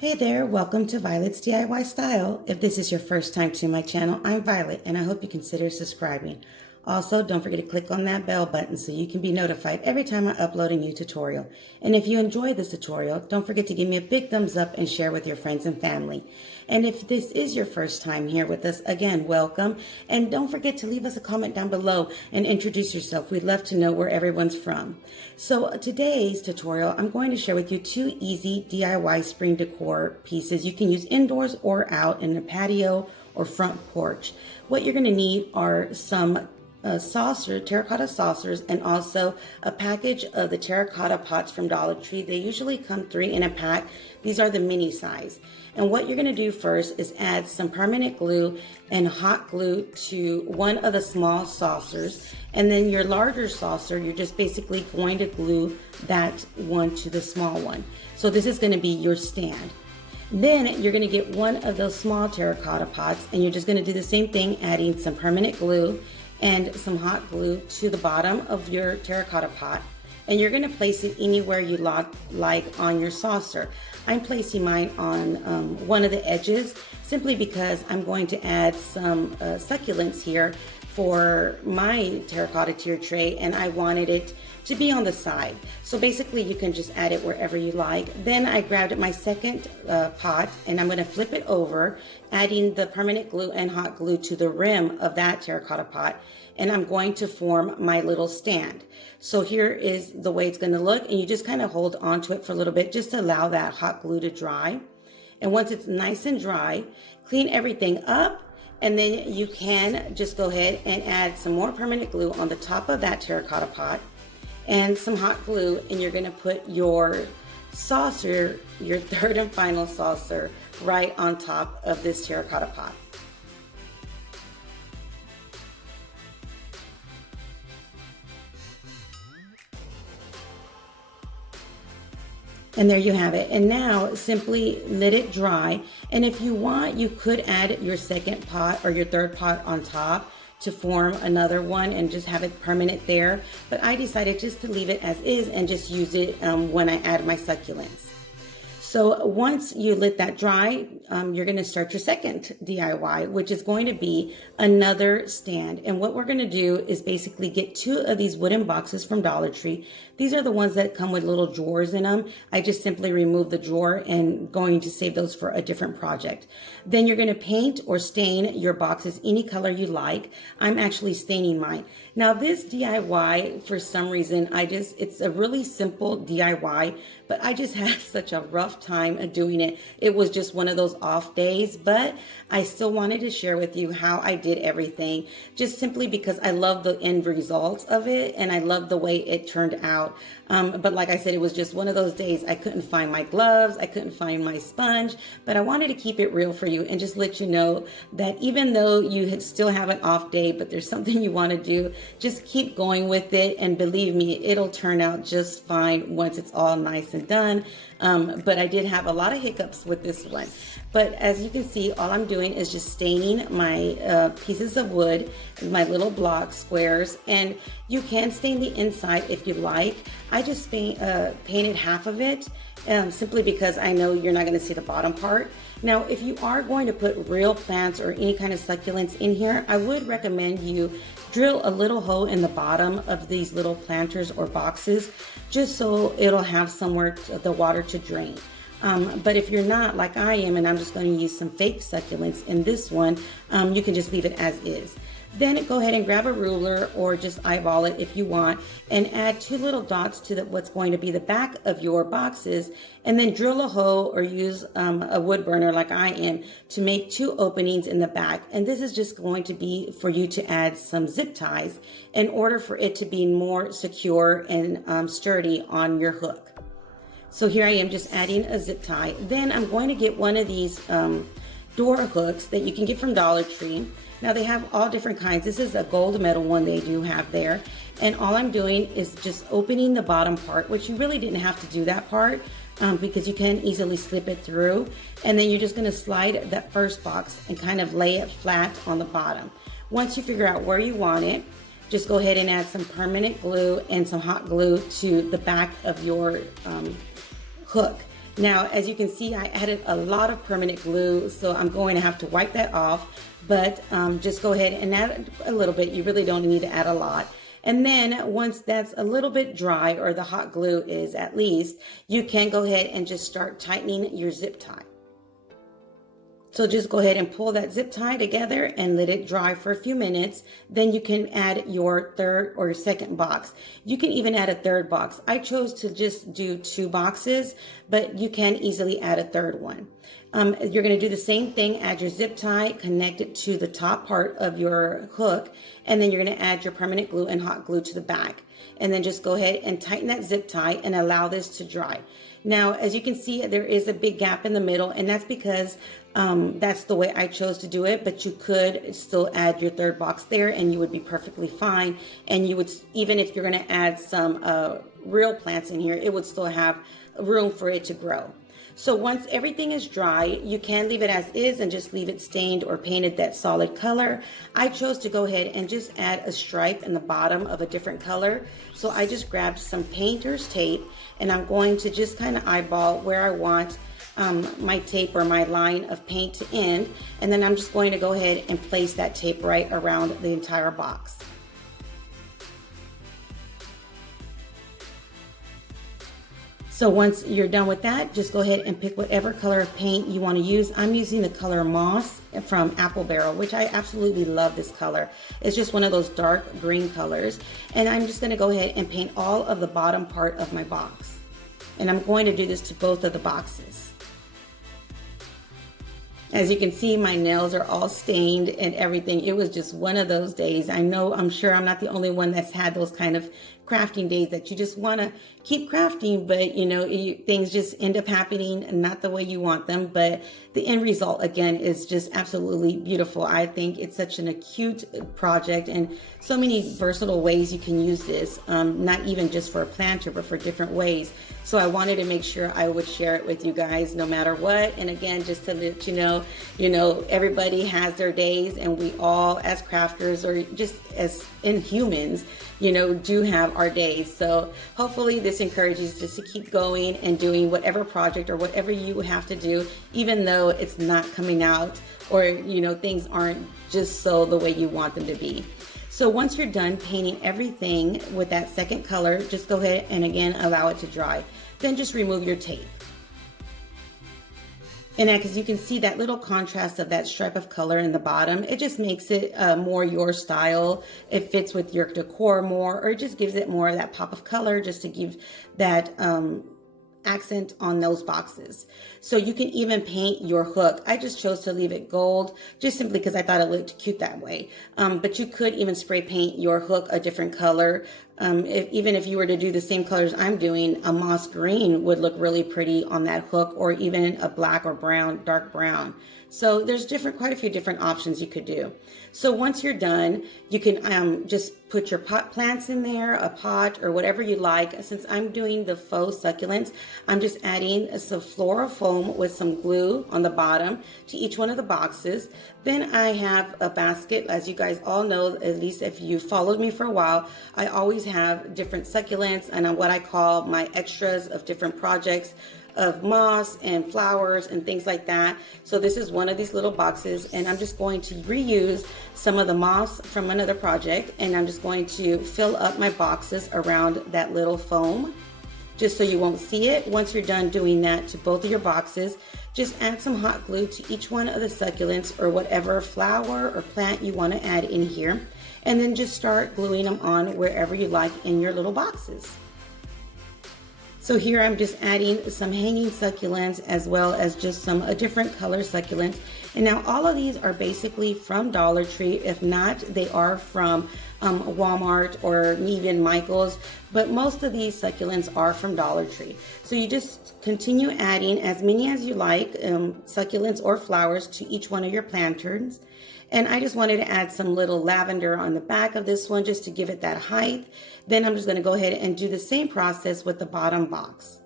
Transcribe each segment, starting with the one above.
Hey there, welcome to Violet's DIY Style. If this is your first time to my channel, I'm Violet and I hope you consider subscribing. Also, don't forget to click on that bell button so you can be notified every time I upload a new tutorial. And if you enjoy this tutorial, don't forget to give me a big thumbs up and share with your friends and family. And if this is your first time here with us, again, welcome. And don't forget to leave us a comment down below and introduce yourself. We'd love to know where everyone's from. So today's tutorial, I'm going to share with you two easy DIY spring decor pieces you can use indoors or out in a patio or front porch. What you're going to need are some terracotta saucers, and also a package of the terracotta pots from Dollar Tree. They usually come 3 in a pack. These are the mini size. And what you're going to do first is add some permanent glue and hot glue to one of the small saucers. And then your larger saucer, you're just basically going to glue that one to the small one. So this is going to be your stand. Then you're going to get one of those small terracotta pots and you're just going to do the same thing, adding some permanent glue and some hot glue to the bottom of your terracotta pot. And you're going to place it anywhere you like on your saucer. I'm placing mine on one of the edges simply because I'm going to add some succulents here for my terracotta tier tray, and I wanted it to be on the side. So basically you can just add it wherever you like. Then I grabbed my second pot and I'm going to flip it over, adding the permanent glue and hot glue to the rim of that terracotta pot, and I'm going to form my little stand. So here is the way it's going to look, and you just kind of hold on to it for a little bit just to allow that hot glue to dry. And once it's nice and dry, clean everything up, and then you can just go ahead and add some more permanent glue on the top of that terracotta pot and some hot glue, and you're going to put your saucer, your third and final saucer, right on top of this terracotta pot. And there you have it. And now simply let it dry. And if you want, you could add your second pot or your third pot on top to form another one and just have it permanent there. But I decided just to leave it as is and just use it when I add my succulents. So once you let that dry, you're going to start your second DIY, which is going to be another stand. And what we're going to do is basically get 2 of these wooden boxes from Dollar Tree. These are the ones that come with little drawers in them. I just simply remove the drawer and going to save those for a different project. Then you're going to paint or stain your boxes any color you like. I'm actually staining mine. Now this DIY, for some reason, it's a really simple DIY, but I just had such a rough time doing it. It was just one of those off days, but I still wanted to share with you how I did everything, just simply because I love the end results of it and I love the way it turned out. But like I said, it was just one of those days. I couldn't find my gloves, I couldn't find my sponge, but I wanted to keep it real for you and just let you know that even though you still have an off day, but there's something you want to do, just keep going with it, and believe me, it'll turn out just fine once it's all nice and done. But I did have a lot of hiccups with this one. But as you can see, all I'm doing is just staining my pieces of wood, my little block squares, and you can stain the inside if you like. I just painted half of it simply because I know you're not going to see the bottom part. Now, if you are going to put real plants or any kind of succulents in here, I would recommend you drill a little hole in the bottom of these little planters or boxes, just so it'll have somewhere the water to drain. But if you're not like I am, and I'm just going to use some fake succulents in this one, you can just leave it as is. Then go ahead and grab a ruler or just eyeball it if you want, and add 2 little dots to what's going to be the back of your boxes, and then drill a hole or use a wood burner like I am to make 2 openings in the back. And this is just going to be for you to add some zip ties in order for it to be more secure and sturdy on your hook. So here I am just adding a zip tie. Then I'm going to get one of these door hooks that you can get from Dollar Tree. Now they have all different kinds. This is a gold metal one they do have there. And all I'm doing is just opening the bottom part, which you really didn't have to do that part because you can easily slip it through. And then you're just going to slide that first box and kind of lay it flat on the bottom. Once you figure out where you want it, just go ahead and add some permanent glue and some hot glue to the back of your hook. Now, as you can see, I added a lot of permanent glue, so I'm going to have to wipe that off, but just go ahead and add a little bit. You really don't need to add a lot. And then once that's a little bit dry, or the hot glue is at least, you can go ahead and just start tightening your zip tie. So just go ahead and pull that zip tie together and let it dry for a few minutes. Then you can add your third or your second box. You can even add a third box. I chose to just do 2 boxes, but you can easily add a third one. You're going to do the same thing, add your zip tie, connect it to the top part of your hook, and then you're going to add your permanent glue and hot glue to the back. And then just go ahead and tighten that zip tie and allow this to dry. Now, as you can see, there is a big gap in the middle, and that's because that's the way I chose to do it, but you could still add your third box there and you would be perfectly fine. And you would, even if you're going to add some real plants in here, it would still have room for it to grow. So once everything is dry, you can leave it as is and just leave it stained or painted that solid color. I chose to go ahead and just add a stripe in the bottom of a different color. So I just grabbed some painter's tape and I'm going to just kind of eyeball where I want my tape or my line of paint to end. And then I'm just going to go ahead and place that tape right around the entire box. So once you're done with that, just go ahead and pick whatever color of paint you want to use. I'm using the color Moss from Apple Barrel, which I absolutely love this color. It's just one of those dark green colors. And I'm just going to go ahead and paint all of the bottom part of my box. And I'm going to do this to both of the boxes. As you can see, my nails are all stained and everything. It was just one of those days. I'm sure I'm not the only one that's had those kind of crafting days that you just want to keep crafting, but you know, things just end up happening not the way you want them. But the end result, again, is just absolutely beautiful. I think it's such an cute project and so many versatile ways you can use this, not even just for a planter, but for different ways. So I wanted to make sure I would share it with you guys no matter what. And again, just to let you know, everybody has their days, and we all as crafters or just as in humans, do have our days. So hopefully this encourages you just to keep going and doing whatever project or whatever you have to do, even though it's not coming out or, things aren't just so the way you want them to be. So once you're done painting everything with that second color, just go ahead and again, allow it to dry. Then just remove your tape. And because you can see that little contrast of that stripe of color in the bottom, it just makes it more your style. It fits with your decor more, or it just gives it more of that pop of color just to give that accent on those boxes. So you can even paint your hook. I just chose to leave it gold just simply because I thought it looked cute that way. But you could even spray paint your hook a different color. Even if you were to do the same colors I'm doing, a moss green would look really pretty on that hook, or even a black or brown, dark brown. So there's quite a few different options you could do. So once you're done, you can just put your pot plants in there, a pot or whatever you like. Since I'm doing the faux succulents, I'm just adding some floral foam with some glue on the bottom to each one of the boxes. Then I have a basket. As you guys all know, at least if you followed me for a while, I always have different succulents and what I call my extras of different projects of moss and flowers and things like that. So this is one of these little boxes, and I'm just going to reuse some of the moss from another project, and I'm just going to fill up my boxes around that little foam just so you won't see it. Once you're done doing that to both of your boxes, just add some hot glue to each one of the succulents or whatever flower or plant you want to add in here, and then just start gluing them on wherever you like in your little boxes. So here I'm just adding some hanging succulents as well as just some different color succulents. And now all of these are basically from Dollar Tree. If not, they are from Walmart or even Michael's, but most of these succulents are from Dollar Tree. So you just continue adding as many as you like, succulents or flowers to each one of your planters. And I just wanted to add some little lavender on the back of this one just to give it that height. Then I'm just going to go ahead and do the same process with the bottom box.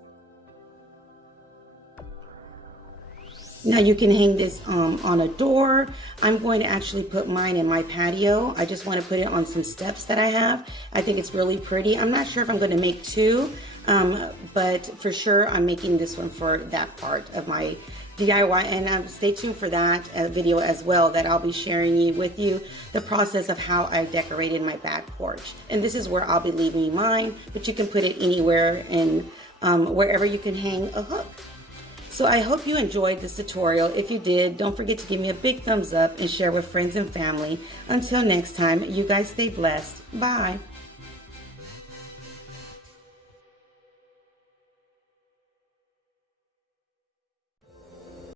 Now you can hang this on a door. I'm going to actually put mine in my patio. I just want to put it on some steps that I have. I think it's really pretty. I'm not sure if I'm going to make two But for sure, I'm making this one for that part of my DIY, and stay tuned for that video as well, that I'll be sharing with you the process of how I decorated my back porch. And this is where I'll be leaving mine, but you can put it anywhere and wherever you can hang a hook. So I hope you enjoyed this tutorial. If you did, don't forget to give me a big thumbs up and share with friends and family. Until next time, you guys stay blessed. Bye.